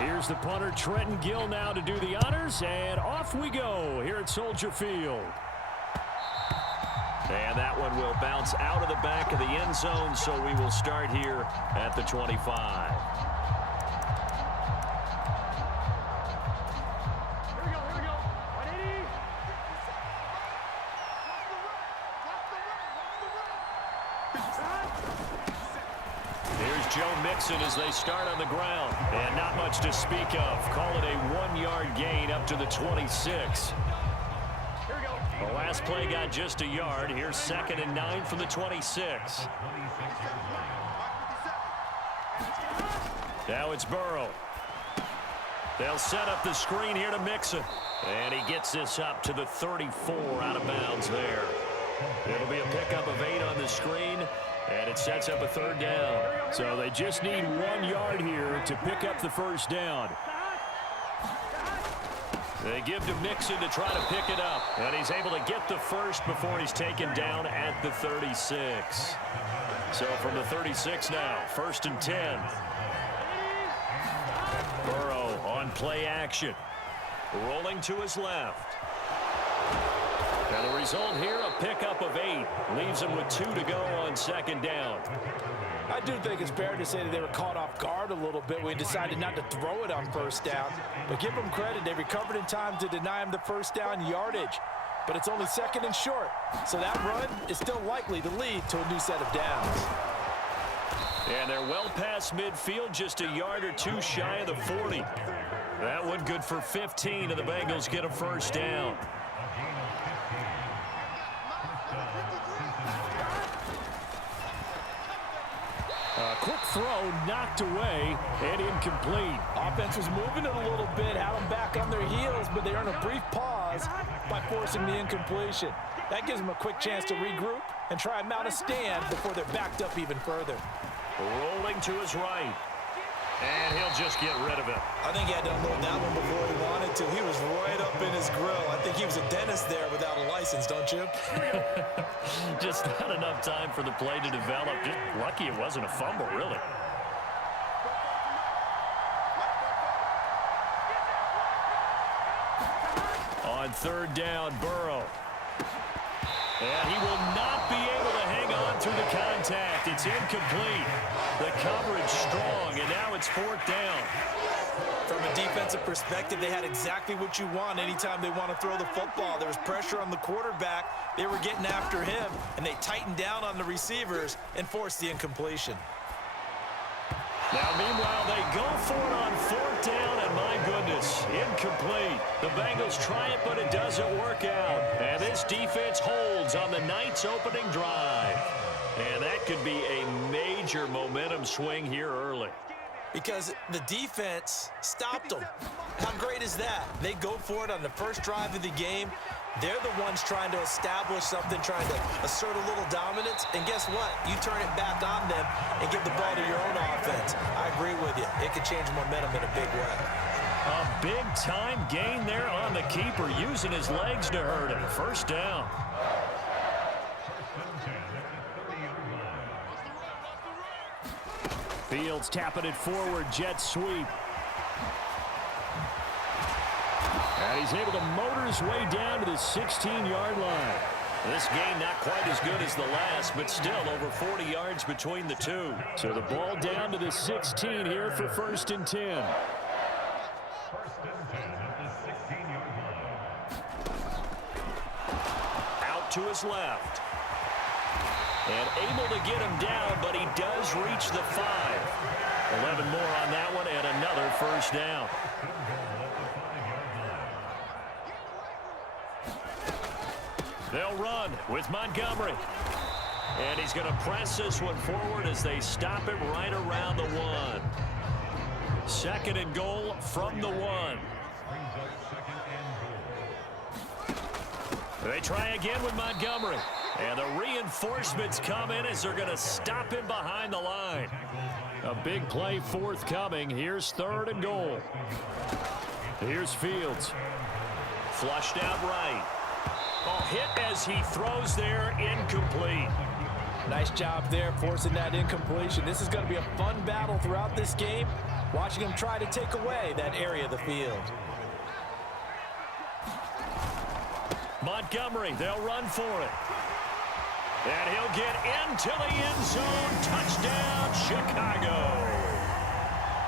Here's the punter, Trenton Gill, now to do the honors, and off we go here at Soldier Field. And that one will bounce out of the back of the end zone, so we will start here at the 25. Joe Mixon as they start on the ground. And not much to speak of. Call it a 1-yard gain up to the 26. The last play got just a yard. Here's 2nd and 9 from the 26. Now it's Burrow. They'll set up the screen here to Mixon. And he gets this up to the 34 out of bounds there. It'll be a pickup of 8 on the screen. And it sets up a 3rd down. So they just need 1 yard here to pick up the 1st down. They give to Mixon to try to pick it up. And he's able to get the 1st before he's taken down at the 36. So from the 36 now, 1st and 10. Burrow on play action. Rolling to his left. Now the result here, a pickup of 8. Leaves him with 2 to go on 2nd down. I do think it's fair to say that they were caught off guard a little bit when he decided not to throw it on 1st down. But give them credit, they recovered in time to deny him the 1st down yardage. But it's only 2nd and short. So that run is still likely to lead to a new set of downs. And they're well past midfield, just a yard or 2 shy of the 40. That one good for 15, and the Bengals get a 1st down. A quick throw knocked away and incomplete. Offense was moving it a little bit, had them back on their heels, but they earn a brief pause by forcing the incompletion. That gives them a quick chance to regroup and try and mount a stand before they're backed up even further. Rolling to his right. And he'll just get rid of it. I think he had to unload that one before he wanted to. He was right up in his grill. I think he was a dentist there without a license, don't you? Just not enough time for the play to develop. Just lucky it wasn't a fumble, really. On 3rd down, Burrow. And he will not be able to hang on through the contact. It's incomplete. The coverage strong, and now it's 4th down. From a defensive perspective, they had exactly what you want anytime they want to throw the football. There was pressure on the quarterback. They were getting after him, and they tightened down on the receivers and forced the incompletion. Now, meanwhile, they go for it on 4th down, and my goodness, incomplete. The Bengals try it, but it doesn't work out. And this defense holds on the night's opening drive. And that could be a major momentum swing here early. Because the defense stopped them. How great is that? They go for it on the first drive of the game. They're the ones trying to establish something, trying to assert a little dominance. And guess what? You turn it back on them and give the ball to your own offense. I agree with you. It could change momentum in a big way. A big-time gain there on the keeper, using his legs to hurt him. 1st down. Fields tapping it forward, jet sweep. And he's able to motor his way down to the 16-yard line. This game not quite as good as the last, but still over 40 yards between the two. So the ball down to the 16 here for 1st and 10. Out to his left. And able to get him down, but he does reach the 5. 11 more on that one, and another 1st down. They'll run with Montgomery. And he's going to press this one forward as they stop it right around the 1. 2nd and goal from the 1. They try again with Montgomery. And the reinforcements come in as they're going to stop him behind the line. A big play forthcoming. Here's 3rd and goal. Here's Fields. Flushed out right. Oh, hit as he throws there, incomplete. Nice job there forcing that incompletion. This is going to be a fun battle throughout this game. watching him try to take away that area of the field. Montgomery, they'll run for it. And he'll get into the end zone. Touchdown, Chicago.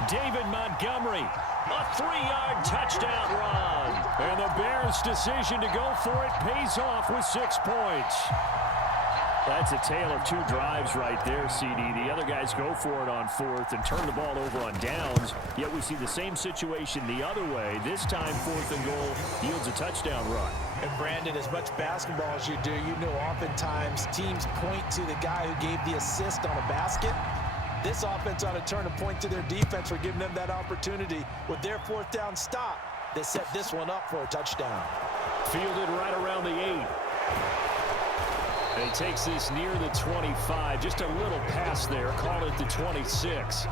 David Montgomery, a 3-yard touchdown run. And the Bears' decision to go for it pays off with 6 points. That's a tale of 2 drives right there, CD. The other guys go for it on 4th and turn the ball over on downs, yet we see the same situation the other way. This time, 4th and goal yields a touchdown run. And Brandon, as much basketball as you do, you know oftentimes teams point to the guy who gave the assist on a basket. This offense ought to turn and point to their defense for giving them that opportunity with their 4th down stop. They set this one up for a touchdown. Fielded right around the 8. And he takes this near the 25. Just a little pass there. Call it the 26.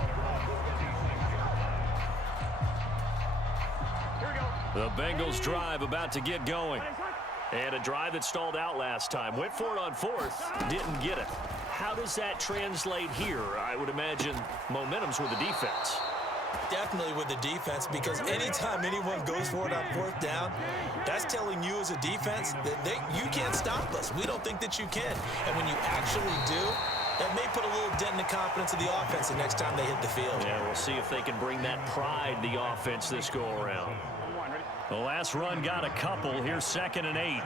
The Bengals drive about to get going. And a drive that stalled out last time. Went for it on 4th. Didn't get it. How does that translate here? I would imagine momentum's with the defense. Definitely with the defense, because anytime anyone goes for it on 4th down, that's telling you as a defense that you can't stop us. We don't think that you can. And when you actually do, that may put a little dent in the confidence of the offense the next time they hit the field. Yeah, we'll see if they can bring that pride, the offense, this go-around. The last run got a couple. Here's 2nd and 8.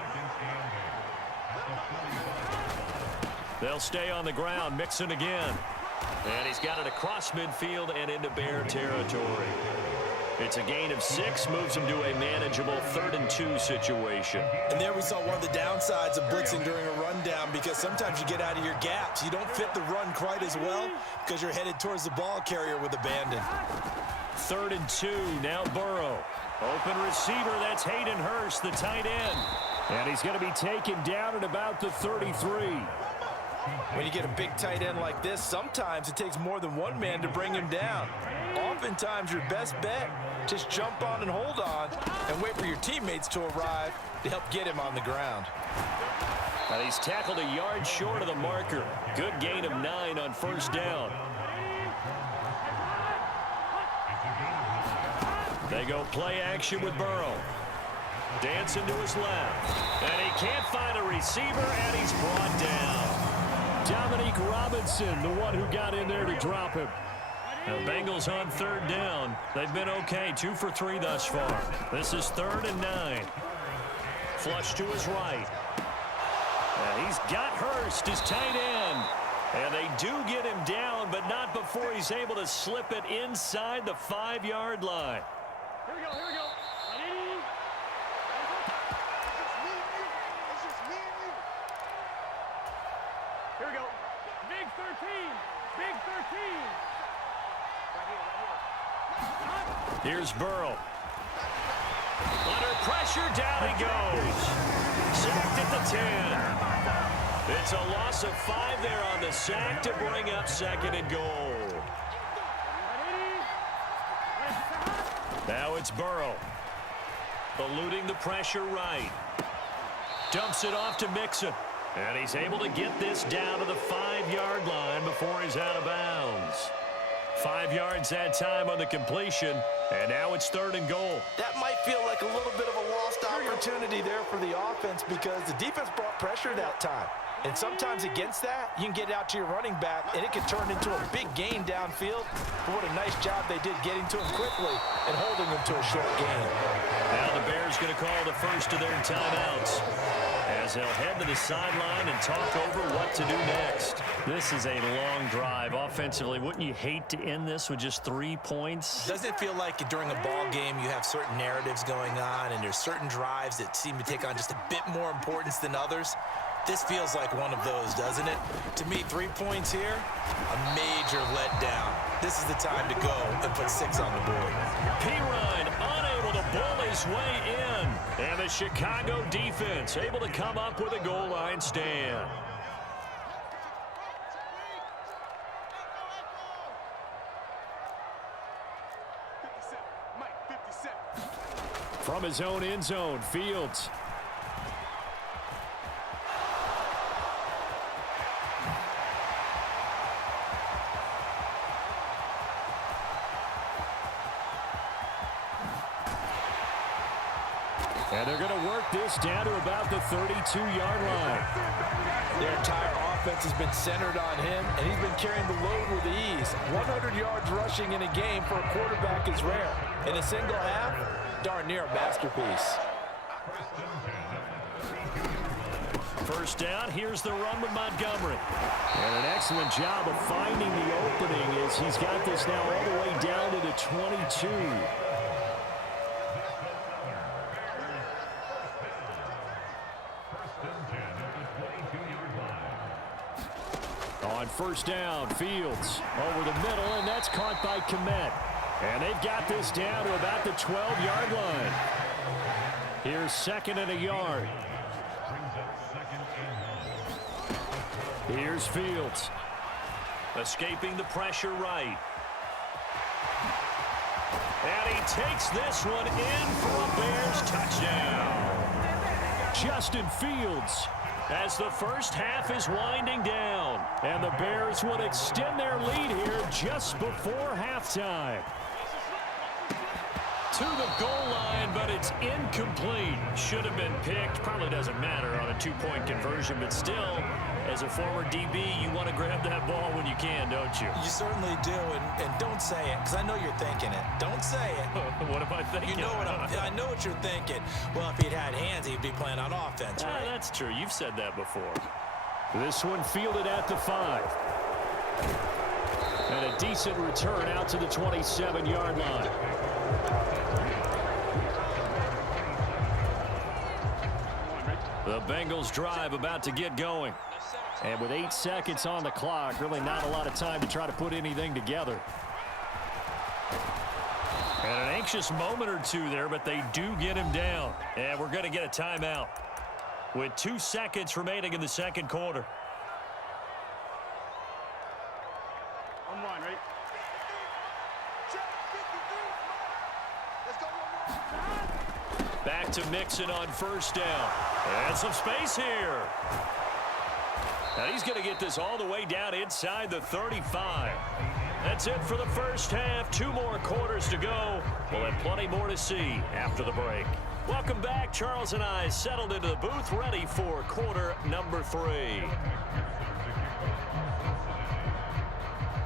They'll stay on the ground. Mixon again. And he's got it across midfield and into Bear territory. It's a gain of 6, moves him to a manageable 3rd and 2 situation. And there we saw one of the downsides of blitzing during a rundown, because sometimes you get out of your gaps. You don't fit the run quite as well because you're headed towards the ball carrier with abandon. 3rd and 2, now Burrow. Open receiver, that's Hayden Hurst, the tight end. And he's going to be taken down at about the 33. When you get a big tight end like this, sometimes it takes more than one man to bring him down. Oftentimes, your best bet, just jump on and hold on and wait for your teammates to arrive to help get him on the ground. And he's tackled a yard short of the marker. Good gain of 9 on 1st down. They go play action with Burrow. Dancing to his left. And he can't find a receiver, and he's brought down. Dominique Robinson, the one who got in there to drop him. The Bengals on 3rd down. They've been okay, 2 for 3 thus far. This is 3rd and 9. Flush to his right. And he's got Hurst, his tight end. And they do get him down, but not before he's able to slip it inside the 5-yard line. Here we go, here we go. Ready? It's just me and you. Here we go. Big 13. Big 13. Right here. Here's Burrow. Under pressure, down he goes. Sacked at the 10. It's a loss of 5 there on the sack to bring up 2nd and goal. Now it's Burrow. Eluding the pressure right. Dumps it off to Mixon. And he's able to get this down to the 5-yard line before he's out of bounds. 5 yards that time on the completion. And now it's 3rd and goal. That might feel like a little bit of a lost opportunity there for the offense, because the defense brought pressure that time. And sometimes against that, you can get out to your running back, and it can turn into a big gain downfield. But what a nice job they did getting to him quickly and holding him to a short gain. Now the Bears going to call the first of their timeouts, as they'll head to the sideline and talk over what to do next. This is a long drive offensively. Wouldn't you hate to end this with just 3 points? Doesn't it feel like during a ball game you have certain narratives going on, and there's certain drives that seem to take on just a bit more importance than others? This feels like one of those, doesn't it? To me, 3 points here, a major letdown. This is the time to go and put 6 on the board. P-Ryan unable to bull his way in. And the Chicago defense able to come up with a goal line stand. From his own end zone, Fields. And they're going to work this down to about the 32-yard line. Their entire offense has been centered on him, and he's been carrying the load with ease. 100 yards rushing in a game for a quarterback is rare. In a single half, darn near a masterpiece. First down, here's the run with Montgomery. And an excellent job of finding the opening as he's got this now all the way down to the 22. On first down, Fields over the middle, and that's caught by Kmet. And they've got this down to about the 12-yard line. Here's second and a yard. Here's Fields. Escaping the pressure right. And he takes this one in for a Bears touchdown. Justin Fields, as the first half is winding down. And the Bears would extend their lead here just before halftime. To the goal line, but it's incomplete. Should have been picked. Probably doesn't matter on a two-point conversion, but still, as a former DB, you want to grab that ball when you can, don't you? You certainly do, and don't say it, because I know you're thinking it. Don't say it. What am I thinking? You know what I know what you're thinking. Well, if he'd had hands, he'd be playing on offense, right? That's true. You've said that before. This one fielded at the 5. And a decent return out to the 27-yard line. The Bengals drive about to get going. And with 8 seconds on the clock, really not a lot of time to try to put anything together. And an anxious moment or two there, but they do get him down. And we're going to get a timeout with 2 seconds remaining in the second quarter. On one, right? Back to Mixon on first down. And some space here. And he's going to get this all the way down inside the 35. That's it for the first half. 2 more quarters to go. We'll have plenty more to see after the break. Welcome back. Charles and I settled into the booth, ready for quarter number 3.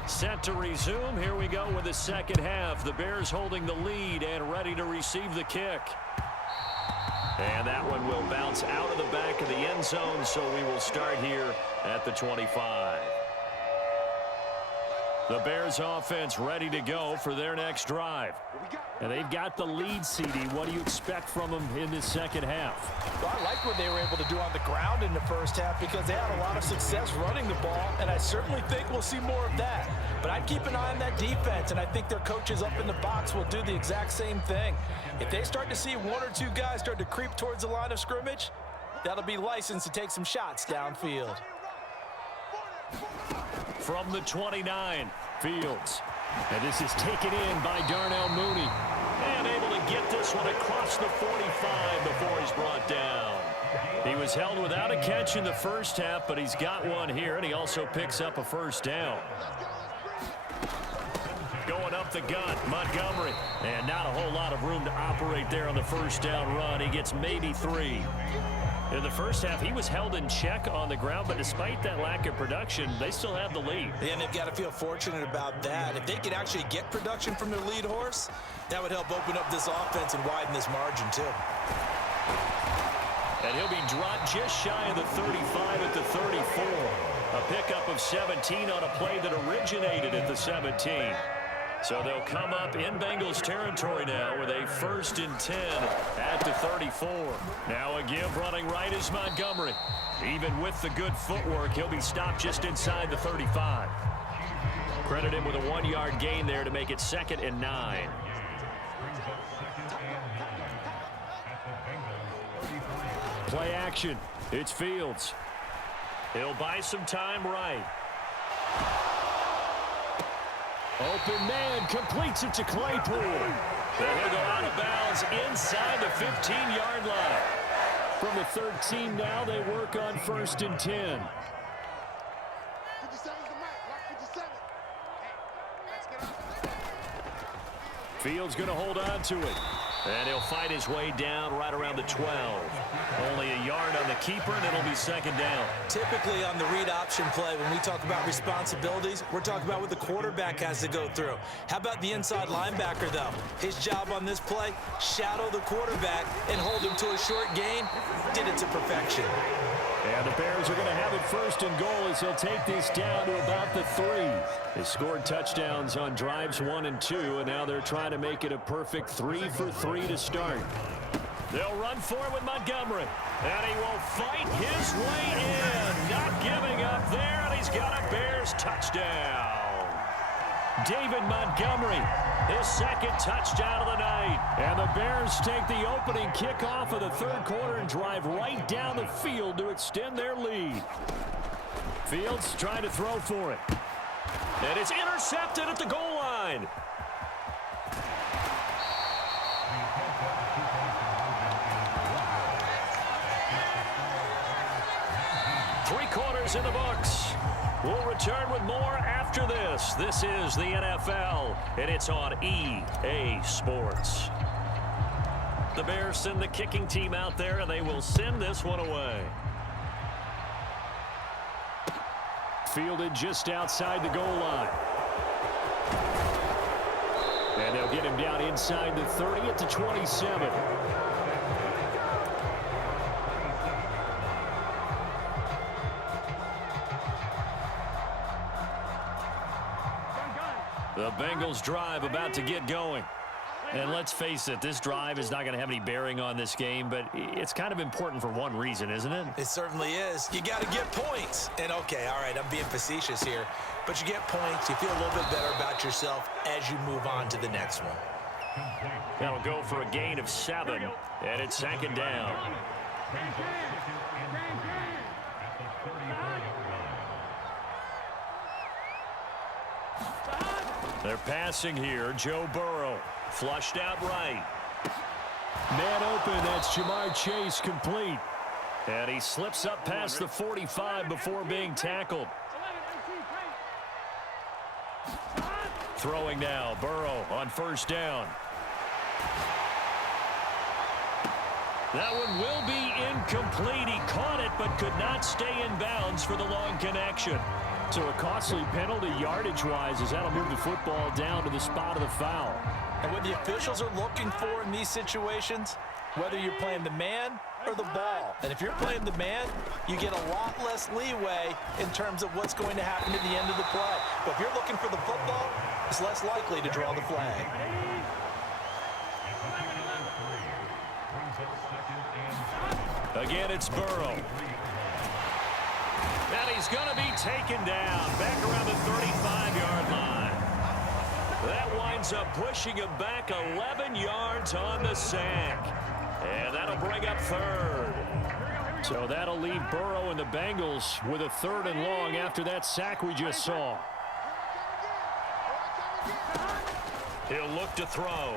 Set to resume. Here we go with the second half. The Bears holding the lead and ready to receive the kick. And that one will bounce out of the back of the end zone, so we will start here at the 25. The Bears offense ready to go for their next drive. And they've got the lead, CD. What do you expect from them in this second half? Well, I like what they were able to do on the ground in the first half because they had a lot of success running the ball, and I certainly think we'll see more of that. But I'd keep an eye on that defense, and I think their coaches up in the box will do the exact same thing. If they start to see 1 or 2 guys start to creep towards the line of scrimmage, that'll be licensed to take some shots downfield. From the 29, Fields. And this is taken in by Darnell Mooney. And able to get this one across the 45 before he's brought down. He was held without a catch in the first half, but he's got one here, and he also picks up a first down. Going up the gut, Montgomery. And not a whole lot of room to operate there on the first down run. He gets maybe 3. In the first half, he was held in check on the ground, but despite that lack of production, they still have the lead. And they've got to feel fortunate about that. If they could actually get production from their lead horse, that would help open up this offense and widen this margin, too. And he'll be dropped just shy of the 35 at the 34. A pickup of 17 on a play that originated at the 17. So they'll come up in Bengals territory now with a 1st and 10 at the 34. Now a give running right is Montgomery. Even with the good footwork, he'll be stopped just inside the 35. Credit him with a 1-yard gain there to make it 2nd and 9. Play action. It's Fields. He'll buy some time right. Open man completes it to Claypool. And he'll go out of bounds inside the 15-yard line. From the 13 now, they work on 1st and 10. Fields going to hold on to it. And he'll fight his way down right around the 12. Only a yard on the keeper, and it'll be second down. Typically on the read option play, when we talk about responsibilities, we're talking about what the quarterback has to go through. How about the inside linebacker, though? His job on this play, shadow the quarterback and hold him to a short gain. Did it to perfection. And the Bears are going to have it first and goal as they'll take this down to about the 3. They scored touchdowns on drives 1 and 2, and now they're trying to make it a perfect 3 for 3 to start. They'll run for it with Montgomery, and he will fight his way in. Not giving up there, and he's got a Bears touchdown. David Montgomery, his second touchdown of the night. And the Bears take the opening kickoff of the third quarter and drive right down the field to extend their lead. Fields trying to throw for it. And it's intercepted at the goal line. Three quarters in the books. We'll return with more after this. This is the NFL, and it's on EA Sports. The Bears send the kicking team out there, and they will send this one away. Fielded just outside the goal line. And they'll get him down inside the 30 at the 27. The Bengals drive about to get going. And let's face it, this drive is not going to have any bearing on this game, but it's kind of important for one reason, isn't it? It certainly is. You got to get points. And, okay, all right, I'm being facetious here, but you get points. You feel a little bit better about yourself as you move on to the next one. That'll go for a gain of 7, and it's second down. They're passing here. Joe Burrow flushed out right. Man open. That's Jamar Chase complete. And he slips up past the 45 before being tackled. Throwing now. Burrow on first down. That one will be incomplete. He caught it but could not stay in bounds for the long connection. So a costly penalty yardage-wise as that'll move the football down to the spot of the foul. And what the officials are looking for in these situations, whether you're playing the man or the ball. And if you're playing the man, you get a lot less leeway in terms of what's going to happen at the end of the play. But if you're looking for the football, it's less likely to draw the flag. Again, it's Burrow. And he's going to be taken down back around the 35-yard line. That winds up pushing him back 11 yards on the sack. And that'll bring up third. So that'll leave Burrow and the Bengals with a 3rd and long after that sack we just saw. He'll look to throw.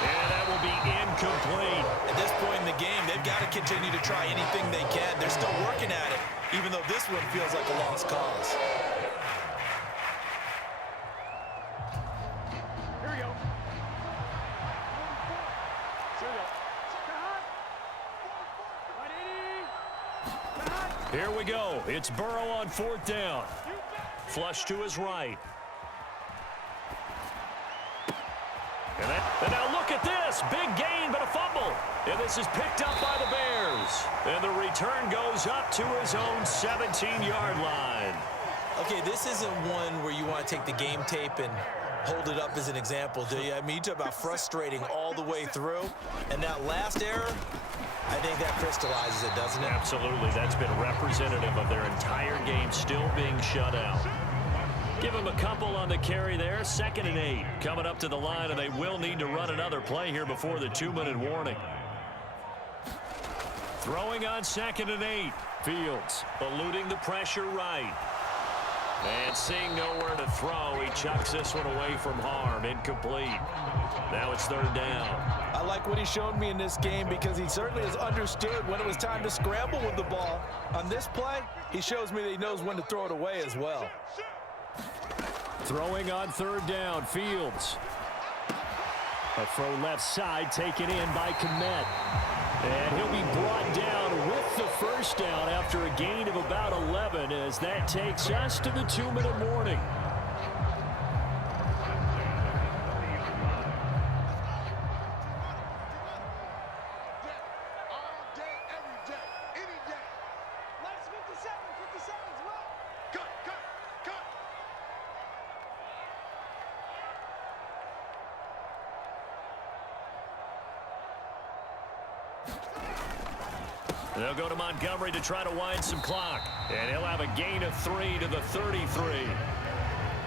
And that will be incomplete. At this point in the game, they've got to continue to try anything they can. They're still working at it, even though this one feels like a lost cause. Here we go. Here we go. It's Burrow on 4th down. Flush to his right. And now look at this. Big gain, but a fumble. And this is picked up by the Bears. And the return goes up to his own 17-yard line. Okay, this isn't one where you want to take the game tape and hold it up as an example, do you? I mean, you talk about frustrating all the way through. And that last error, I think that crystallizes it, doesn't it? Absolutely. That's been representative of their entire game still being shut out. Give him a couple on the carry there. 2nd and 8. Coming up to the line, and they will need to run another play here before the 2-minute warning. Throwing on 2nd and 8. Fields eluding the pressure right. And seeing nowhere to throw, he chucks this one away from harm. Incomplete. Now it's 3rd down. I like what he showed me in this game because he certainly has understood when it was time to scramble with the ball. On this play, he shows me that he knows when to throw it away as well. Throwing on 3rd down, Fields. A throw left side taken in by Kmet. And he'll be brought down with the first down after a gain of about 11 as that takes us to the 2-minute warning. They'll go to Montgomery to try to wind some clock. And he'll have a gain of 3 to the 33.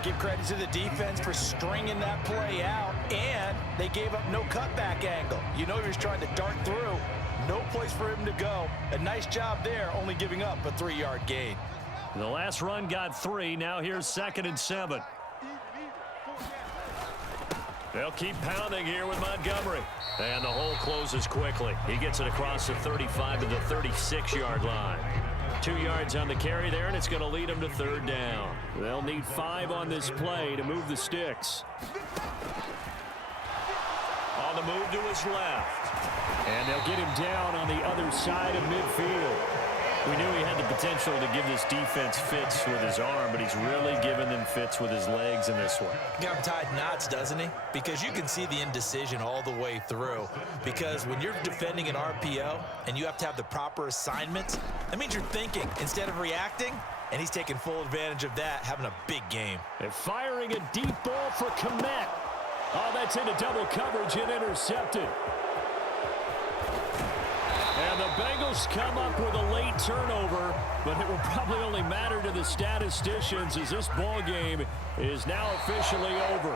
Give credit to the defense for stringing that play out, and they gave up no cutback angle. You know he was trying to dart through. No place for him to go. A nice job there, only giving up a 3-yard gain. The last run got 3. Now here's 2nd and 7. They'll keep pounding here with Montgomery. And the hole closes quickly. He gets it across the 35 to the 36-yard line. 2 yards on the carry there, and it's going to lead them to 3rd down. They'll need 5 on this play to move the sticks. On the move to his left. And they'll get him down on the other side of midfield. We knew he had the potential to give this defense fits with his arm, but he's really given them fits with his legs in this one. Got him tied knots, doesn't he? Because you can see the indecision all the way through. Because when you're defending an RPO and you have to have the proper assignments, that means you're thinking instead of reacting, and he's taking full advantage of that, having a big game. And firing a deep ball for Kmet. Oh, that's into double coverage and intercepted. And the Bengals come up with a late turnover, but it will probably only matter to the statisticians as this ball game is now officially over.